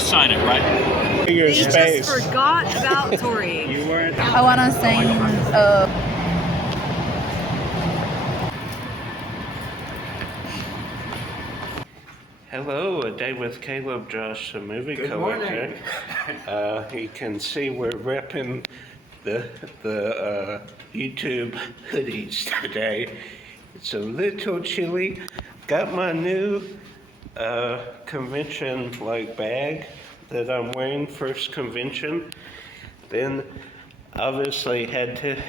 just sign it, right? Your They space. just forgot about Tori. You weren't. I want to sing. Hello, a day with Caleb, Josh, the movie collector. You can see we're repping the YouTube hoodies today. It's a little chilly. Got my new convention bag that I'm wearing first convention. Then obviously had to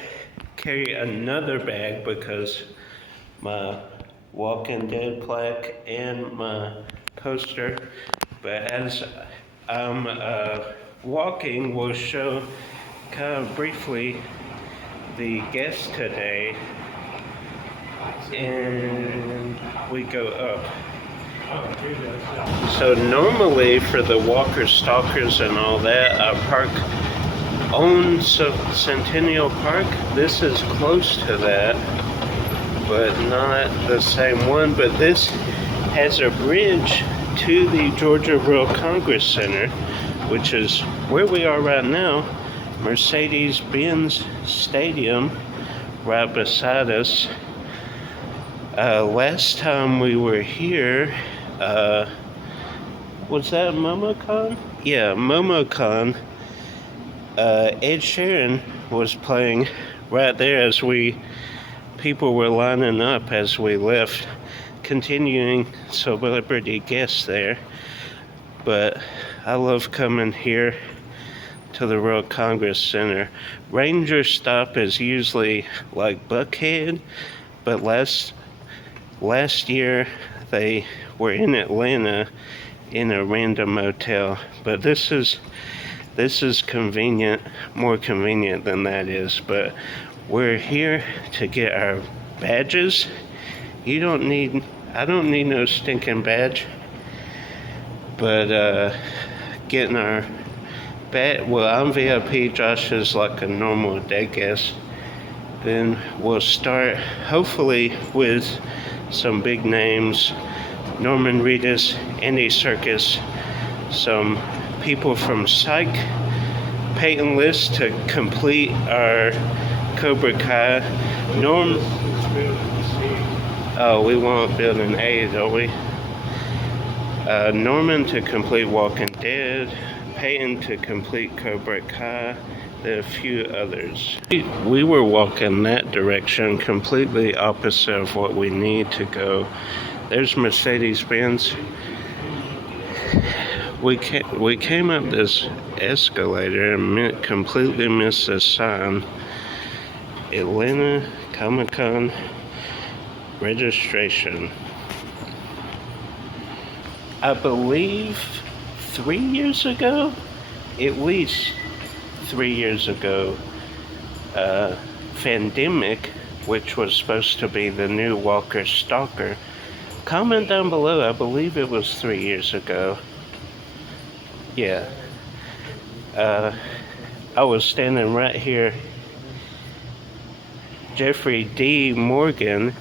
carry another bag because my Walking Dead plaque and my poster. But as I'm walking, we'll show kind of briefly the guest today, and we go up. So normally for the walkers, stalkers, and all that, our park owns Centennial Park. This is close to that, but not the same one. But this has a bridge to the Georgia World Congress Center, which is where we are right now. Mercedes-Benz Stadium right beside us. Last time we were here, was that MomoCon? Yeah, MomoCon. Ed Sheeran was playing right there as people were lining up as we left, continuing celebrity guests there. But I love coming here to the World Congress Center. Ranger stop is usually Buckhead, but last year they were in Atlanta in a random motel. But this is convenient, more convenient than that is. But we're here to get our badges. I don't need no stinking badge. But getting our badge, well, I'm VIP, Josh is like a normal day guest. Then we'll start hopefully with some big names: Norman Reedus, Andy Serkis, some people from Psych, Peyton List to complete our Cobra Kai. We want building A, don't we? Norman to complete Walking Dead, Peyton to complete Cobra Kai, there are a few others. We were walking that direction, completely opposite of what we need to go. There's Mercedes-Benz. We came up this escalator and completely missed the sign. Atlanta Comic-Con registration. I believe 3 years ago, at least 3 years ago, Pandemic, which was supposed to be the new Walker Stalker. Comment down below, I believe it was 3 years ago. Yeah. I was standing right here. Jeffrey D. Morgan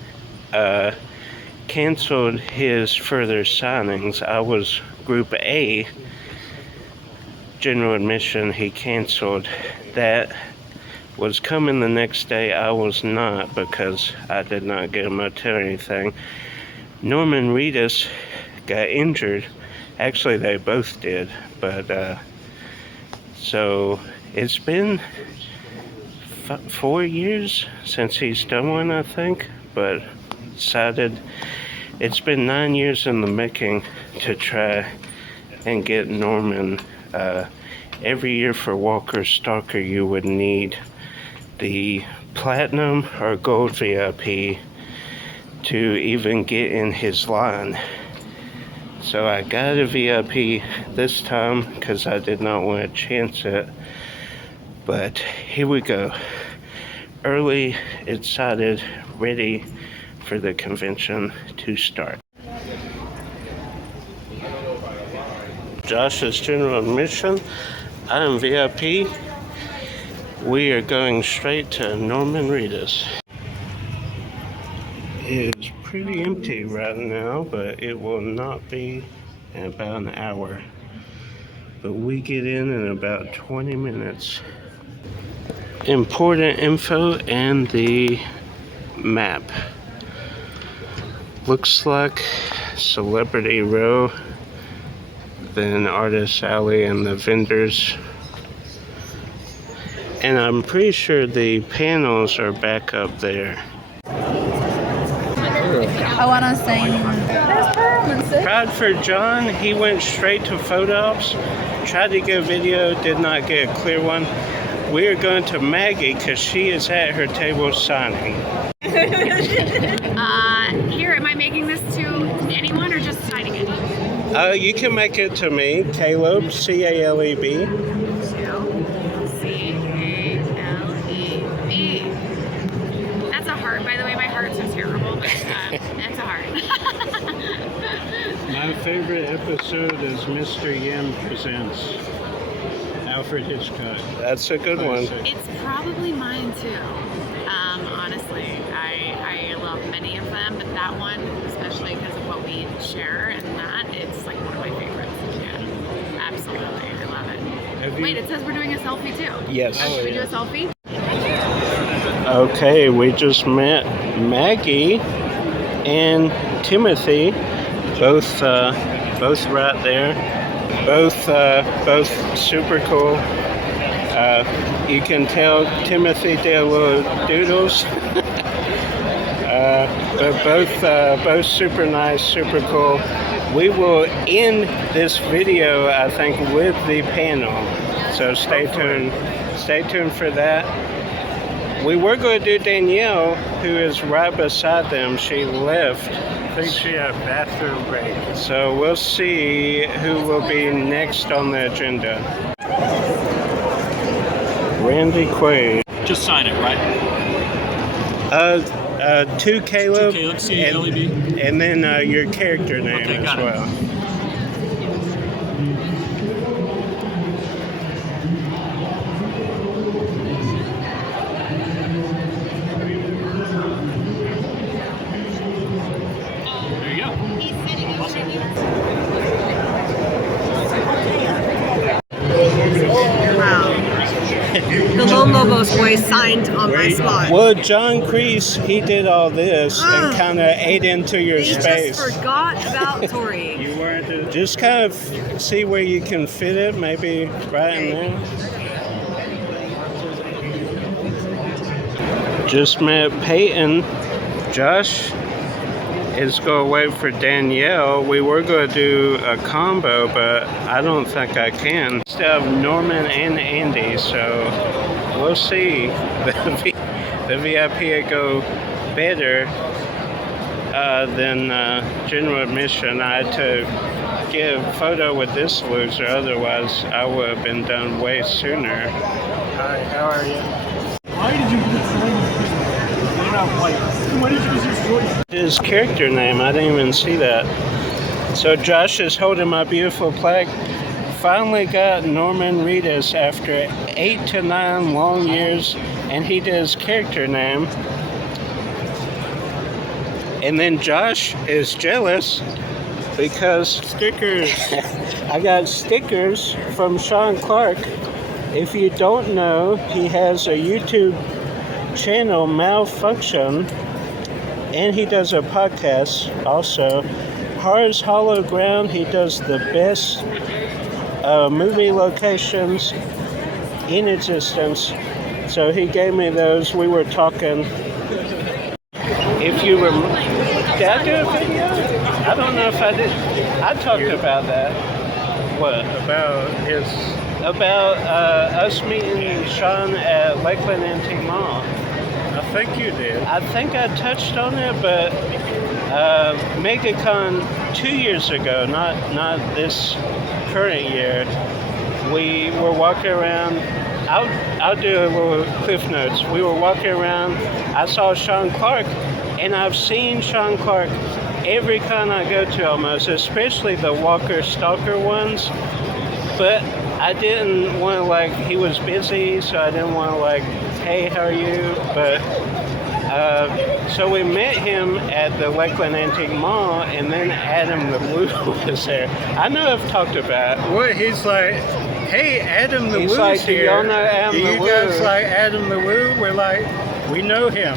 canceled his further signings. I was Group A, general admission. He canceled. That was coming the next day. I was not, because I did not get a motel or anything. Norman Reedus got injured. Actually, they both did. But so it's been 4 years since he's done one, I think. But decided it's been 9 years in the making to try and get Norman. Every year for Walker Stalker, you would need the platinum or gold VIP to even get in his line. So I got a VIP this time because I did not want to chance it. But here we go. Early, excited, ready for the convention to start. Josh's general admission. I am VIP. We are going straight to Norman Reedus. It's pretty empty right now, but it will not be in about an hour. but we get in about 20 minutes. Important info and the map. Looks like Celebrity Row, then Artist Alley and the vendors. And I'm pretty sure the panels are back up there. I want to sing. Proud for John, he went straight to photo ops, tried to get a video, did not get a clear one. We are going to Maggie because she is at her table signing. Here, am I making this to anyone or just signing it? You can make it to me, Caleb, C-A-L-E-B. C-A-L-E-B. That's a heart, by the way. My hearts are terrible, but that's a heart. My favorite episode is Mr. Yen Presents. Alfred Hitchcock. That's a good one. It's probably mine too. Honestly, I love many of them, but that one, especially because of what we share and that, it's like one of my favorites. Yeah, absolutely, I love it. Wait, it says we're doing a selfie too. Yes. Should we do a selfie? Okay, we just met Maggie and Timothy, both right there. Both super cool. You can tell Timothy did a little doodles. But both super nice, super cool. We will end this video, I think, with the panel. So stay tuned. Stay tuned for that. We were going to do Danielle, who is right beside them. She left. I think she had a bathroom break. So we'll see who will be next on the agenda. Randy Quaid. Just sign it, right? To Caleb. To Caleb, C-A-L-E-B. And then your character name Okay, as got it. well. There you go. Wow. The Lone Lobos boys signed on my spot. Well, John Kreese, he did all this and kind of ate into your They space. just forgot about Tori. You weren't just kind of see where you can fit it, maybe right in there. Just met Peyton. Josh is going to wait for Danielle. We were going to do a combo, but I don't think I can. Instead of Norman and Andy, so we'll see. The VIP will go better than general admission. I had to get a photo with this loser, otherwise I would have been done way sooner. Hi, how are you? Why did you use Why did you use Jordan? His character name, I didn't even see that. So Josh is holding my beautiful plaque. Finally got Norman Reedus after 8 to 9 long years, and he did his character name. And then Josh is jealous because stickers. I got stickers from Sean Clark. If you don't know, he has a YouTube channel, Malfunction, and he does a podcast also. Horror's Hollow Ground, he does the best movie locations in existence. So he gave me those. We were talking. If you were, did I do a video? I don't know if I did. I talked about that. What? About us meeting Sean at Lakeland Antique Mall. I think you did. I think I touched on it, but MegaCon 2 years ago, not this current year, we were walking around. I'll do a little cliff notes. We were walking around. I saw Sean Clark, and I've seen Sean Clark every con I go to almost, especially the Walker Stalker ones. But I didn't want to, he was busy, so I didn't want to, hey, how are you? But So we met him at the Lakeland Antique Mall, and then Adam the Woo was there. I know I've talked about. What he's like, hey, Adam the He's Woo's like, "Do here. y'all know Adam Do the you Woo?" guys like Adam the Woo? We're like, we know him.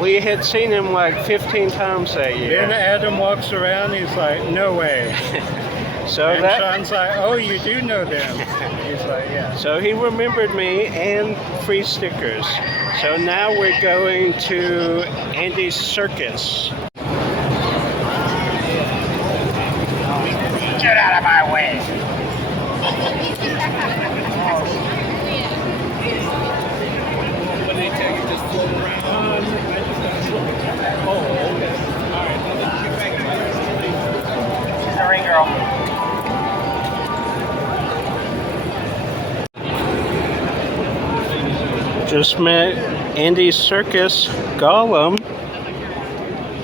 We had seen him like 15 times that year. Then Adam walks around, he's like, no way. So And that. Sean's like, oh, you do know them. He's like, yeah. So he remembered me and free stickers. So now we're going to Andy's Serkis. Get out of my way. When they tell you just float around. Oh, okay. All right. Sorry, girl. Just met Andy's Serkis Gollum.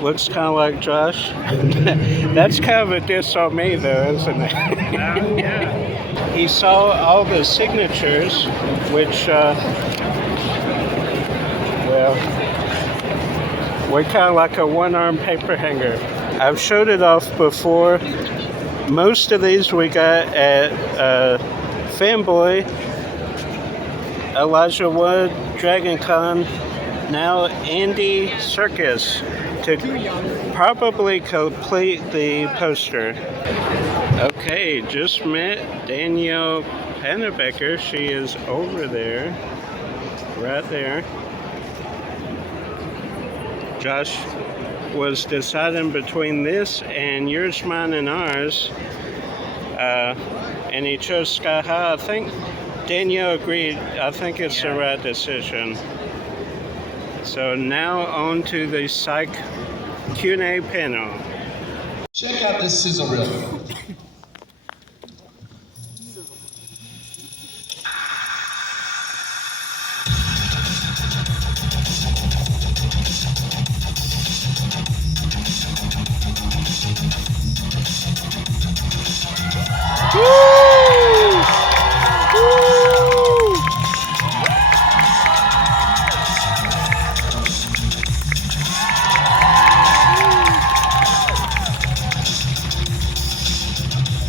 Looks kind of like Josh. That's kind of a diss on me, though, isn't it? Yeah. He saw all the signatures, which, well, we're kind of like a one-arm paper hanger. I've showed it off before. Most of these we got at Fanboy, Elijah Wood, Dragon Con, now Andy Serkis to probably complete the poster. Okay, just met Danielle Pannebecker. She is over there, right there. Josh was deciding between this and Yours, Mine, and Ours, and he chose Sky High. I think Danielle agreed. I think it's the right decision. So now on to the Psych Q&A panel. Check out this sizzle reel.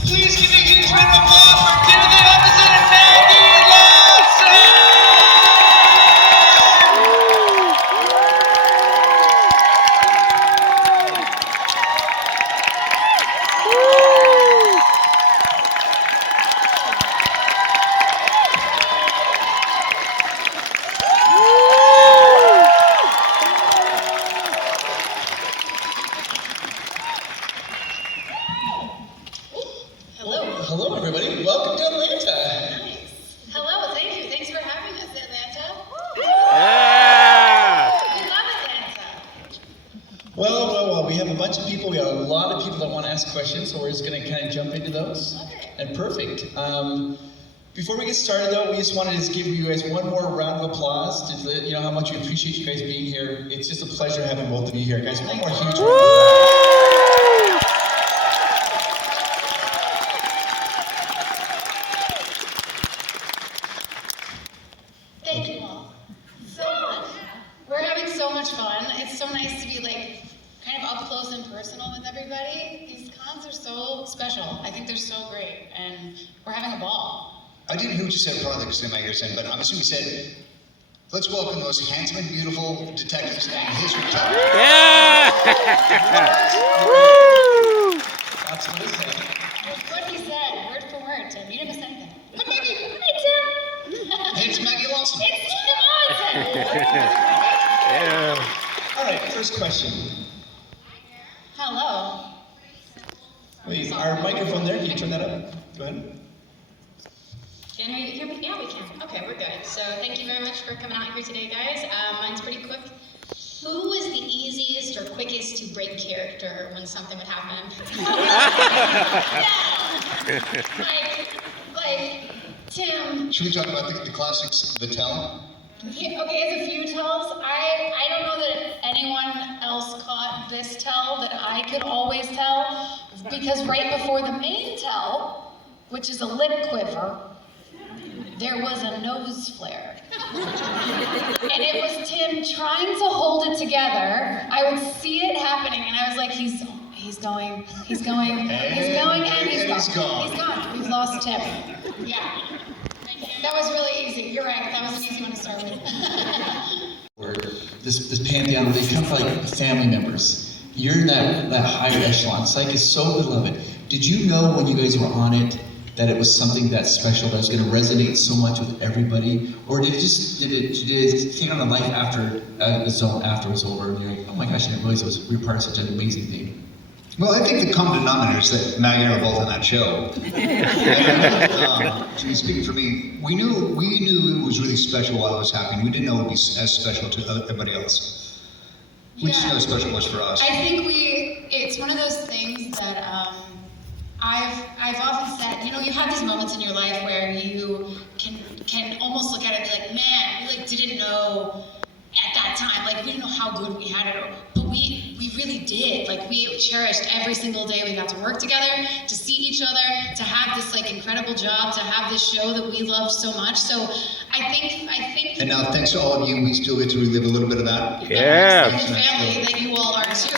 Please give me a huge round of applause for Tim the Opposite and Maggie Lawson! Hello, everybody. Welcome to Atlanta. Nice. Hello, thank you. Thanks for having us, Atlanta. Yeah! We love Atlanta. Well, we have a bunch of people. We have a lot of people that want to ask questions, so we're just going to kind of jump into those. Okay. And perfect. Before we get started, though, we just wanted to give you guys one more round of applause to let you know how much we appreciate you guys being here. It's just a pleasure having both of you here, guys. One more huge round of applause. Thank you all so much. We're having so much fun. It's so nice to be like kind of up close and personal with everybody. These cons are so special. I think they're so great, and we're having a ball. I didn't hear what you said, probably because my ears in, but I'm assuming you said, let's welcome the most handsome and beautiful detectives in history. Yeah! That's what he said. That's what he said, word for word, Tim. You didn't miss anything. Hi, Maggie. Hey, Tim. Hey, it's Maggie Lawson. It's Tim Lawson. Yeah. All right, first question. Hello. Wait, our microphone there, can you turn that up? Go ahead. Can we hear me? Yeah, we can. Okay, we're good. So thank you very much for coming out here today, guys. Mine's pretty quick. Who was the easiest or quickest to break character when something would happen? Yeah. Like, Tim. Should we talk about the classics, the tell? Yeah, okay, as a few tells, I don't know that anyone else caught this tell that I could always tell, because right before the main tell, which is a lip quiver, there was a nose flare. And it was Tim trying to hold it together. I would see it happening, and I was like, he's going, and he's gone. He's gone. We've lost Tim. Yeah. That was really easy. You're right. That was an easy one to start with. Or this pantheon, they come like family members. You're in that higher echelon. Psych is so beloved. Did you know when you guys were on it that it was something that special that was going to resonate so much with everybody, or did it take on a life after it was over? And you're like, oh my gosh, I didn't realize we were part of such an amazing thing. Well, I think the common denominator is that Maggie and I were both on that show. And, speaking for me, we knew it was really special while it was happening. We didn't know it would be as special to everybody else. We just know how special it was for us. I think it's one of those things that I've often said, you have these moments in your life where you can almost look at it and be like, man, we didn't know at that time, we didn't know how good we had it, but we really did. We cherished every single day we got to work together, to see each other, to have this incredible job, to have this show that we loved so much. So I think. And now, thanks to all of you, we still get to relive a little bit of that. Yeah. Family that you all are too. I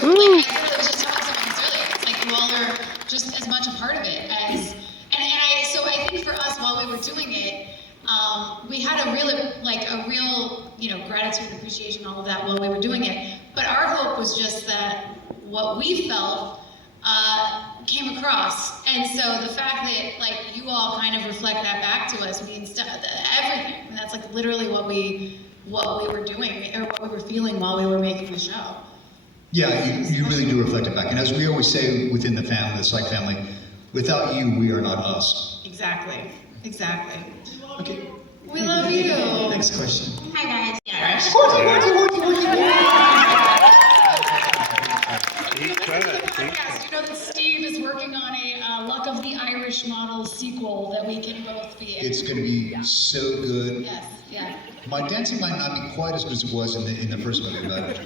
was just telling someone this earlier. It's you all are just as much a part of it as. So I think for us, while we were doing it, we had a real gratitude and appreciation, all of that while we were doing it. But our hope was just that what we felt came across. And so the fact that you all kind of reflect that back to us means everything. And that's literally what we were doing, or what we were feeling while we were making the show. Yeah, you really do reflect it back. And as we always say within the family, the Psych family, without you, we are not us. Exactly. Okay. We love you. Next question. Hi guys. Yeah. You know that Steve is working on a Luck of the Irish model sequel that we can both be in. It's going to be so good. Yes, yeah. My dancing might not be quite as good as it was in the first movie, but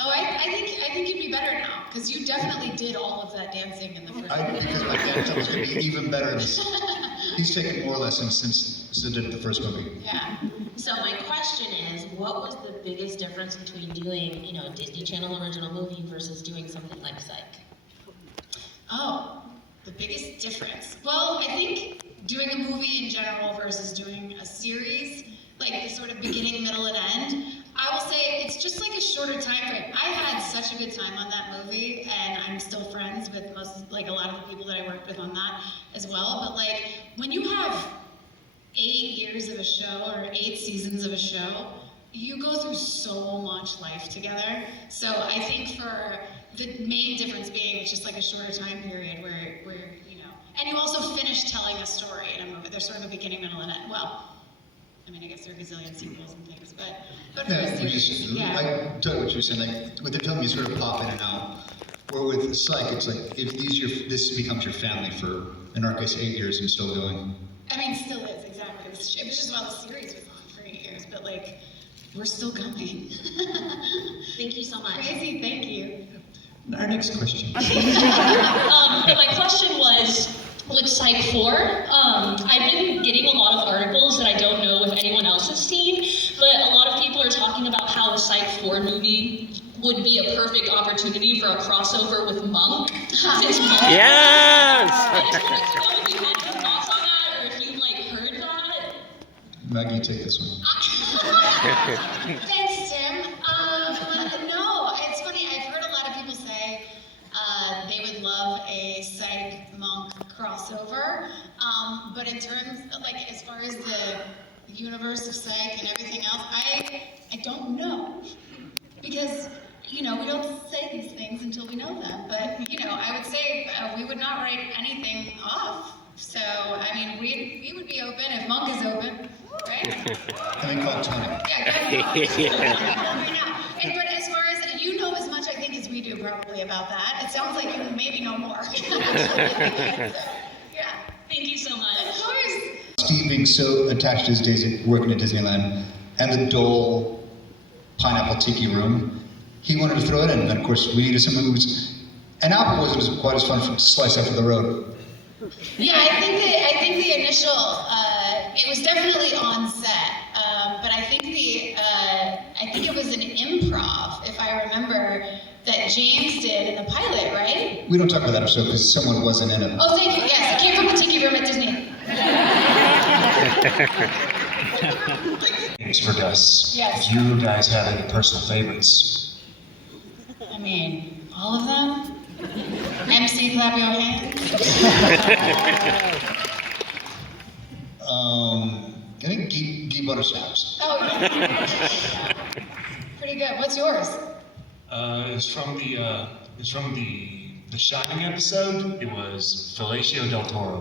Oh, I think you'd be better now, because you definitely did all of that dancing in the first movie. because my dancing was going to be even better. He's taken more lessons since he did the first movie. Yeah. So my question is, what was the biggest difference between doing, a Disney Channel original movie versus doing something like Psych? Oh, the biggest difference. Well, I think doing a movie in general versus doing a series, the sort of beginning, middle, and end, I will say it's just a shorter time frame. I had such a good time on that movie, and I'm still friends with a lot of the people that I worked with on that as well. But when you have 8 years of a show or 8 seasons of a show, you go through so much life together. So I think for the main difference being it's just a shorter time period where and you also finish telling a story in a movie. There's sort of a beginning, middle, and end. Well, I guess there are a gazillion sequels and things, but for a series, yeah. I tell you what you're saying. With the film, you sort of pop in and out. Or with Psych, it's if this becomes your family for, in our case, 8 years and still going. Still is, exactly. It was just while the series was on for 8 years, but we're still going. Thank you so much. Crazy, thank you. Our next question. My question was, with Psych 4, I've been getting a lot of articles that I don't know if anyone else has seen, but a lot of people are talking about how a Psych 4 movie would be a perfect opportunity for a crossover with Monk. Yes! I just wanted to know if you had your thoughts on that, or if you've heard that. Maggie, you take this one. Thanks, Tim. No, it's funny. I've heard a lot of people say they would love a Psych Monk crossover, but in terms of, as far as the universe of Psych and everything else, I don't know, because we don't say these things until we know them. But I would say we would not write anything off. So we would be open if Monk is open, right? I mean, call Tony. Yeah, but as far as as much I think as we do probably about that. It sounds like you maybe know more. So, yeah. Thank you so much. Of course. Steve being so attached to his days at working at Disneyland and the Dole Pineapple Tiki Room, he wanted to throw it in. And of course, we needed someone who was. An apple wasn't quite as fun to slice after the road. Yeah, I think the initial it was definitely on set, but I think it was an improv, if I remember, that James did in the pilot, right? We don't talk about that episode because someone wasn't in it. Oh, thank you. Yes, it came from the tiki room at Disney. It's for Gus. Yes. Do you guys have any personal favorites? I mean, all of them. MC, clap your hands. I think ghee butter snaps. Oh yeah. Pretty good. What's yours? It's from the Shining episode. It was Fellatio del Toro.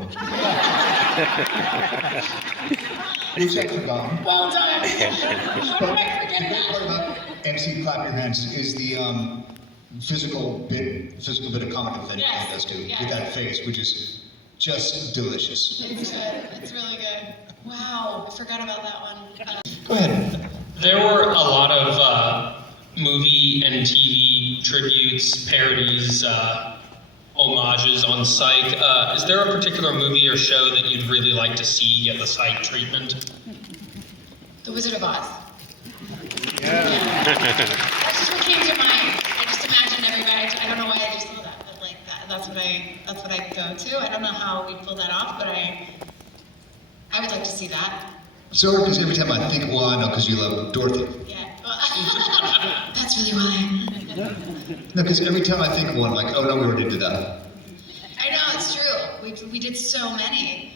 Which I forgot. Well done. How did I forget that? Part about MC Clap Your Hands is the physical bit of comic that Yes. he does too, Yes. with that face, which is just delicious. It's good. It's really good. Wow, I forgot about that one. Go ahead. There were a lot of movie and TV tributes, parodies, homages on Psych. Is there a particular movie or show that you'd really like to see get the Psych treatment? The Wizard of Oz. Yeah. That's just what came to mind. I just imagined everybody. I don't know why I just thought that, but like that's what I go to. I don't know how we pull that off, but I would like to see that. So, because every time I think, well, I know because you love Dorothy. Yeah. Well, that's really why. No, because every time I think of one, I'm like, oh no, we already did that. I know, it's true. We did so many.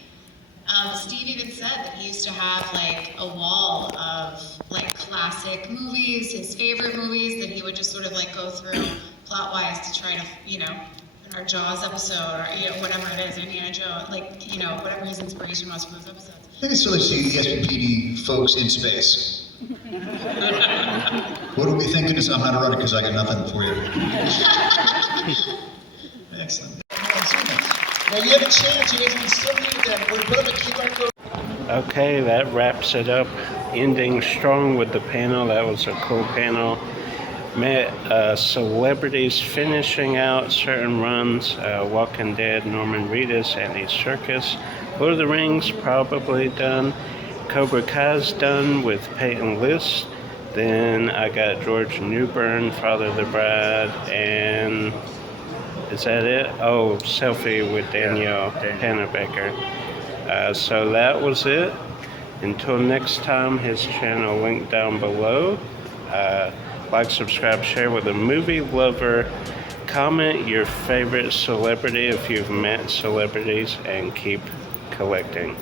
Steve even said that he used to have like a wall of like classic movies, his favorite movies, that he would just sort of like go through plot-wise to try to, in our Jaws episode or whatever it is, Indiana Jones, whatever his inspiration was for those episodes. I think it's really see the SPPD folks in space. What are we thinking is I'm not a runner because I got nothing for you. Excellent. Well, you have a chance. You guys can still meet them. We'll put up a QR code. Okay, that wraps it up. Ending strong with the panel. That was a cool panel. Met celebrities finishing out certain runs. Walking Dead, Norman Reedus, Andy Serkis. Lord of the Rings, probably done. Cobra Kai's done with Peyton List. Then I got George Newbern, Father of the Bride, and is that it? Oh, Selfie with Danielle Pennebecker. So that was it. Until next time, his channel linked down below. Like, subscribe, share with a movie lover. Comment your favorite celebrity if you've met celebrities, and keep collecting.